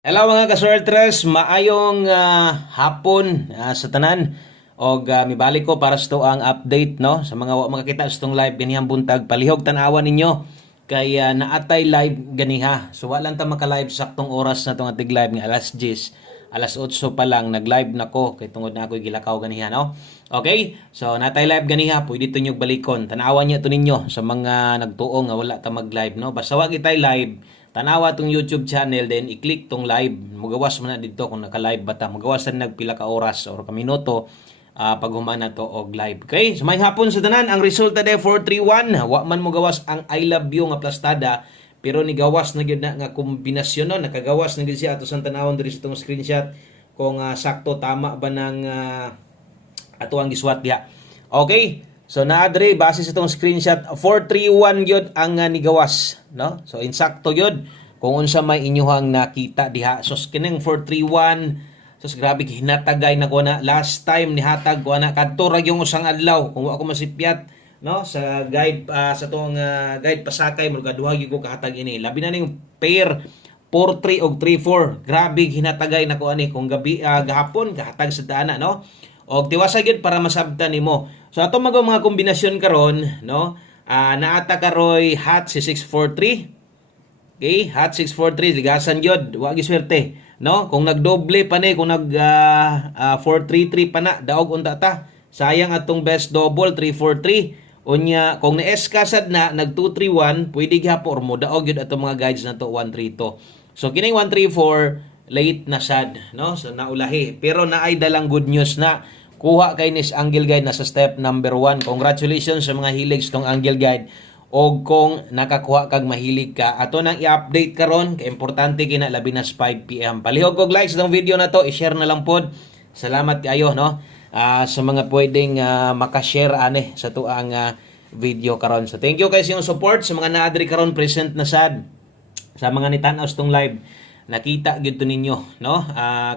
Hello mga kasortres, maayong hapon sa tanan og mibalik ko para sa to ang update no sa mga wa makakita sa tong live ganihang buntag palihog tan-awan ninyo kay naatay live ganiha. So wala lang ta maka-live saktong oras na tong ating live nga alas 10, alas 8 pa lang nag-live nako kay tungod na ako'y gilakaw ganiha no. Okay? So natay live ganiha, pwede to nyog balikon. Tan-awan niya to ninyo sa mga nagtuo nga wala ta mag-live no. Basta wag itay live tanawa tong YouTube channel then i-click tong live mugawas man na dito kung naka-live bata mugawas na nagpila ka oras or ka minuto pag humana to og live. Okay, so may hapon sa tanan ang resulta de 431 wa man mugawas ang I love you nga plastada pero ni gawas na gyud na nga kombinasyon no nakagawas na gyud siya ato sang tanawon diri sa tong screenshot kung sakto tama ba nang ato ang giswat diha. Okay. So naadre base sa itong screenshot 431 yun ang nigawas no. So insakto yun kung unsa may inyuhang nakita diha. So kining 431 so grabe hinatagay na ko na last time ni hatag ko na kadto ra yung usang adlaw kung wa ko masipyat no sa guide sa tong guide pasakay murag duha gyud ko kahatag ini labi na ning pair 43 og 34 grabe hinatagay na ko ani kung gabi gahapon kahatag sa dana no. Og tiwasa gyud para masabtan nimo. So ato mga kombinasyon karon no. Naata karoy hot si 643. Okay, hot 643 ligasan gyud, wa gyud swerte no. Kung nagdoble pa ni kung nag 433 pa na daog unta ta. Sayang atong best double 343. Unya kung na-SK sad na nag 231 pwede gyapon mo daog gyud atong mga guides na to 132. So kining 134 late na sad no. So naulahi pero naay dalang good news na kuha kay nis Angle Guide na sa step number 1. Congratulations sa mga hilig sa tong Angle Guide. O kung nakakuha kag mahilig ka, ato nang i-update karon kay importante kina labi na 5 PM. Palihog og like sa tong video na to, i-share na lang pod. Salamat kayo no. Sa mga pwedeng maka-share ani sa tuang video karon. So thank you guys yung support sa mga naadri karon present na sad sa mga nitan-aw sa tong live. Nakita gyud to ninyo no.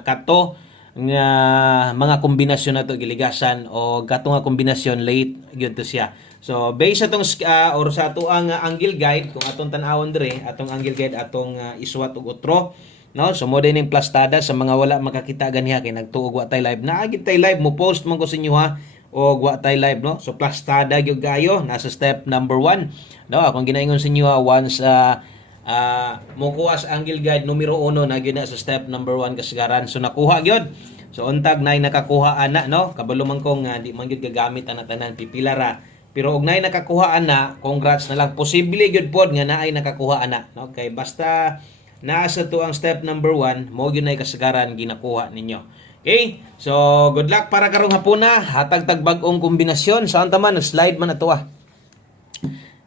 Kato nga mga kombinasyon na to giligasan o kato nga kombinasyon late gyud to siya. So based sa tong or sa ato ang Angle Guide kung atong tan-awon dire atong Angle Guide atong iswat og utro no. So mo din ning plastada sa mga wala makakita ganiha kay nagtuog wa tay live na agid tay live mo post man ko sa inyo ha o wa tay live no. So plastada gyud kayo nasa step number 1 no. Akong ginaingon sa inyo once mukuha sa Angle Guide numero 1 na gyud na sa step number 1 kasagaran. So nakuha gyud. So untag nay nakakuha ana no. Kabalo man kong di man gyud gagamit ana tanan pipila ra. Pero og nay nakakuha ana, congrats na lang. Posible gyud pod nga naay nakakuha ana no. Kay basta naa sa to ang step number 1 mo gyud nay kasagaran ginakuha ninyo. Okay? So good luck para karong hapuna. Hatag tag bag-ong kombinasyon. Saan ta man slide man ato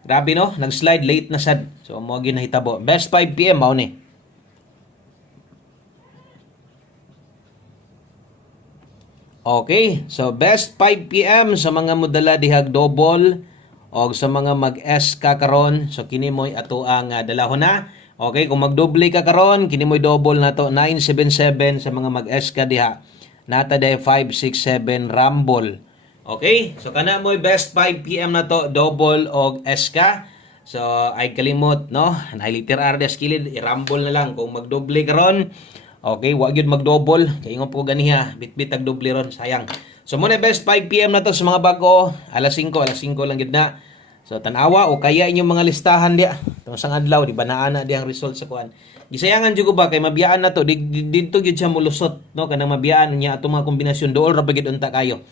Grabe no, nag-slide late na sad. So mo gyud nahitabo. Best 5 PM mao ni. Okay, so best 5 PM sa mga modala dihag double o sa mga mag-S ka karon. So kini mo'y ato ang dalahon na. Okay, kung magdoble ka karon, kini mo'y double na to 977 sa mga mag-S ka diha. Nata day 567 Rumble. Okay, so kana mo'y best 5 PM na to double og SK. So ay kalimot no, na liter R des kilid i-rumble na lang kung magdoble karon. Okay, wa gyud magdouble kay ingon po ganiha, bitbit ag doble ron sayang. So mo na best 5 PM na to sa mga bago, alas 5 lang gyud na. So tanawa o kaya inyong mga listahan dia. Tong sang adlaw di ba naa na di ang result sa kuan. Gisayangan jud ko ba kay mabiyaan na to didto gyud siya mulusot no kanang mabiyaan niya atong mga kombinasyon dool ra bagid unta kayo.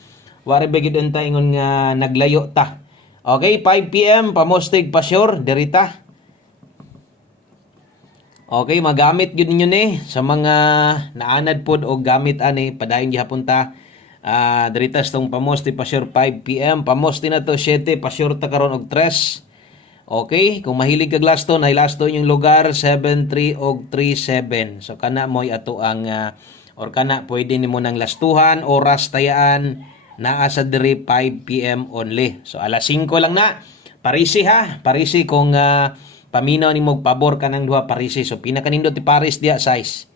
Wari bagid unta ingon nga naglayo ta. Okay, 5 PM pamostig pa sure derita. Okay, magamit gyud ninyo ni sa mga naanad pod og gamit ani padayon gihapon ta. Derita tong pamosti pa sure 5 PM pamosti na to 7 pa sure ta karon og 3. Okay, kung mahilig kag laston ay laston yung lugar 73 og 37. So kana moy ato ang or kana pwede nimo nang lastuhan oras tayaan naa sa diri 5 PM only. So alas 5 lang na. Parisi ha. Parisi kung paminaw nimo pabor kanang duha parisi. So pinakanindot ti Paris diha size.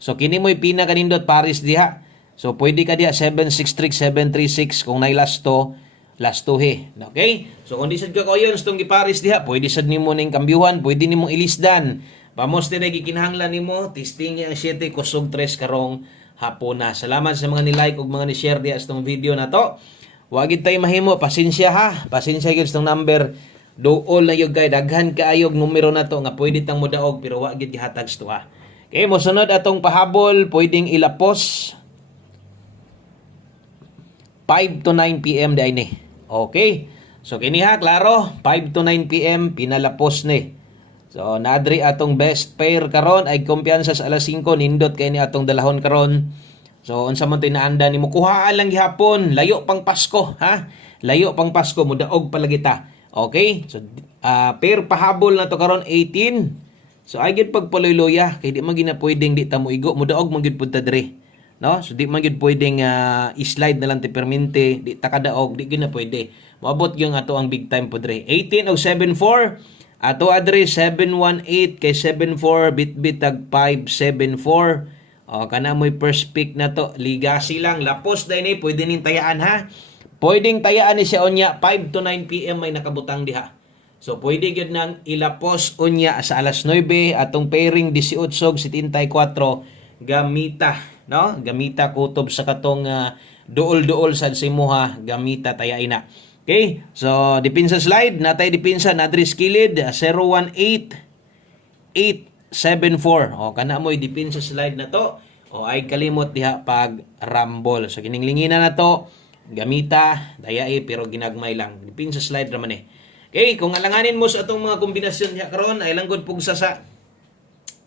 So kini mo'y pinakanindot Paris diha. So pwede ka diha 763 736 kung nay lasto lastuhe. Okay? So kung di sad ka kayon stong gi Paris diha, pwede sad nimo ning kambyuhan, pwede nimong ilisdan. Pamoste na gikinahanglan nimo testing ang 7 kusog 3 karong hapon na. Salamat sa mga ni-like ug mga ni-share diha sa tong video na to. Wa gid tay mahimo, pasensya ha. Pasensya gid sa tong number. Duol na yung guide, daghan kaayog numero na to nga pwede tang modaog pero wa gid gihatag sa tuwa. Okay, mosunod atong pahabol, pwedeng ilapos 5 to 9 PM day ni. Okay. So kini ha, klaro, 5 to 9 PM pinalapos ni. So nadri atong best pair karon ay kumpiyansa sa alas 5 nindot kay ni atong dalahon karon. So unsa man tay naanda nimo kuhaan lang gihapon, layo pang Pasko ha. Layo pang Pasko mudaog palagi ta. Okay? So pair pahabol na to karon 18. So ay gid pagpaloy-loya kay di man gina pwedeng di ta moigo, mudaog man gid pud ta diri. No? So di man gid pwedeng i-slide na lang ti permente, di ta kadaog, di gid na pwede. Moabot yung ato ang big time pud diri. 18 og 74. Ato adre 718 kay 74 bitbit tag 574. O kana mo'y first pick na to. Ligasi lang lapos day ni pwede ning tayaan ha. Pwedeng tayaan ni siya unya 5 to 9 PM may nakabutang diha. So pwede gyud nang ilapos unya sa alas 9 atong pairing 18-74 gamita, no? Gamita kutob sa katong duol-duol sad sa imuha gamita tayaina. Okay, so dipinsa slide, natay dipinsa na adres kilid 018874. O kana mo'y dipinsa slide na to. O ay kalimot diha pag rumble. So kininglingina na to, gamita, dayai pero ginagmay lang. Dipinsa slide ra man eh. Okay, kung alanganin mo sa atong mga kombinasyon diha karon ay lang gud pugsa sa,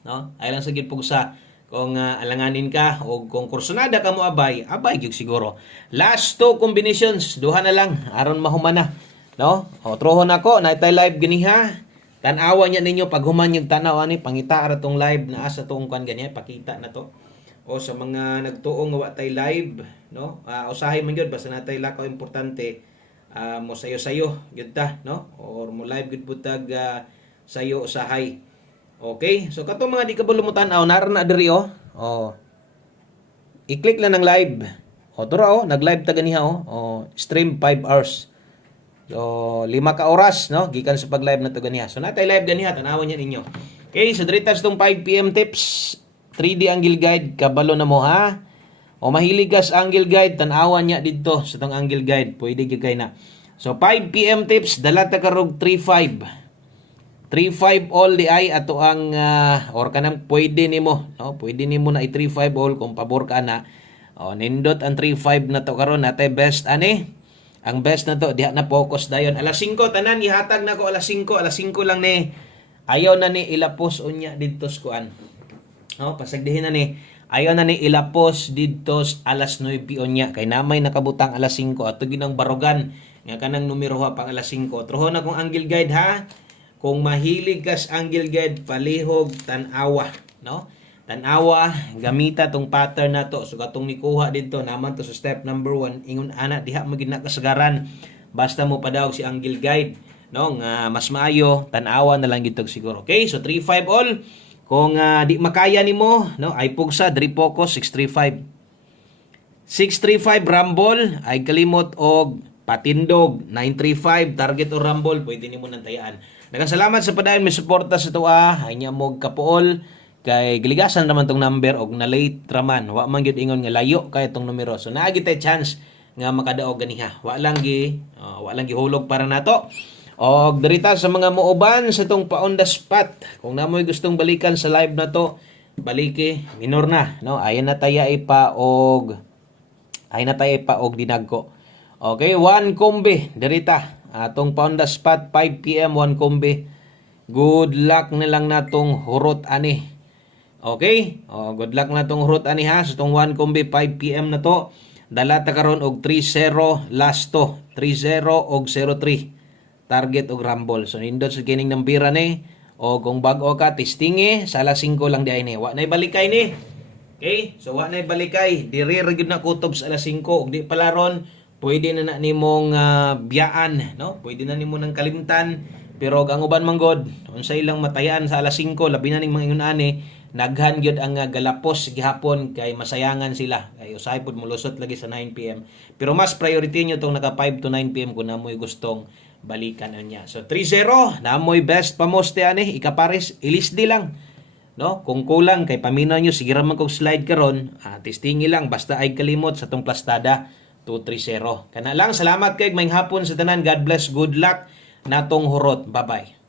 no? Ay lang sa gid pugsa. Kung alanganin ka o kung kursunada ka mo abay gyud siguro. Last two combinations, duha na lang aron mahumana, no? O trohon ako, naitay live ganiha. Tan-awa niya ninyo pag human yung tanaw ani pangita ara tong live na asa tong kan ganyan, pakita na to. O sa mga nagtuong nga wa tay live, no? Usahay man gyud basta natay lakaw importante mo sayo-sayo gyud ta, no? Or mo live gyud butag sayo usahay. Okay? So katong mga di ka bulumutan-aw nara na diri oh. Oh. I-click lang ng live. O tura oh, nag-live ta ganiha oh. Oh, stream 5 hours. So 5 ka oras no gikan sa pag-live na to ganiha. So natay live ganiha tanawan niya ninyo. Okay, so diri tas tong 5 PM tips, 3D angle guide kabalo na mo ha. O mahilig ka sa angle guide tan-awan niya didto sa tong angle guide, pwede gyud kay na. So 5 PM tips dala ta karog 35. 3-5 all di ay ato ang or kanang pwede nimo, no? Pwede nimo na i-3-5 all kung pabor ka na. O nindot ang 3-5 na to karon natay best ani. Ang best na to diha na focus dayon. Alas 5 tanan ihatag na ko alas 5 lang ni. Ayaw na ni ilapos unya didto sa kuan. No, pasagdihin na ni. Ayaw na ni ilapos didto alas 9 unya kay namay nakabutang alas 5 ato ginang barugan nga kanang numero ha pang alas 5. Trohon na kong angle guide ha. Kung mahilig kas angle guide, palihog, tanawa, no? Tanawa, gamita tong pattern na to. So katong nikuha dito, naman to sa step number 1, ingon ana diha magid na kasagaran. Basta mo padawag si angle guide, no? Nga mas maayo, tanawa na lang gitog siguro. Okay? So 3-5 all. Kung di makaya nimo, no? Ay pugsa, diri focus 6-3-5. 6-3-5 rumble, ay kalimot og patindog 9-3-5 target o rumble, pwede nimo nang tayaan. Daghang salamat sa padayon may suporta sa tuwa. Ay niya mo kapuol kay giligasan naman tong number og na late raman. Wa man gyud ingon nga layo kay tong numero. So naagi tay chance nga makadaog ganiha. Wa lang gihulog para nato. Og dirita sa mga muuban sa tong pa on the spot. Kung namoy gustong balikan sa live na to, baliki minor na, no? Ayan na tayo ipa og dinagko. Okay, 1 kombe dirita. Atong pa on the spot 5 PM 1 kombe. Good luck na lang natong hurot ani. Okay? Good luck na tong hurot ani ha. So tong 1 kombe 5 PM na to. Dala ta karon og 3-0 last to. 3-0 og 0-3. Target og rumble. So nindot sa kining nambira ni. O kung bag-o ka testingi sa alas 5 lang di ay ni. Wa nay balikay ni. Okay? So wa nay balikay. Diri ra gyud na kutob sa alas 5 ug di palaron. Pwede na nimong biyaan, no? Pwede na nimo nang kalimtan, pero ang uban man god, unsay ilang matayan sa alas 5, labi na ning mga ingon ani, naghan gyud ang galapos gihapon kay masayangan sila. Kay usahay pud mulusot lagi sa 9 PM. Pero mas priority nyo tong naka 5 to 9 PM kung namoy gustong balikan niya. So 3-0, namoy best pamoste ani, ikapares, ilisdi lang. no? Kung kulang kay paminaw nyo sige ra man kog slide karon, testingi lang basta ay kalimot sa tong plastada 230. Kana lang, salamat kay maayong hapon sa tanan. God bless, good luck natong hurot. Bye-bye.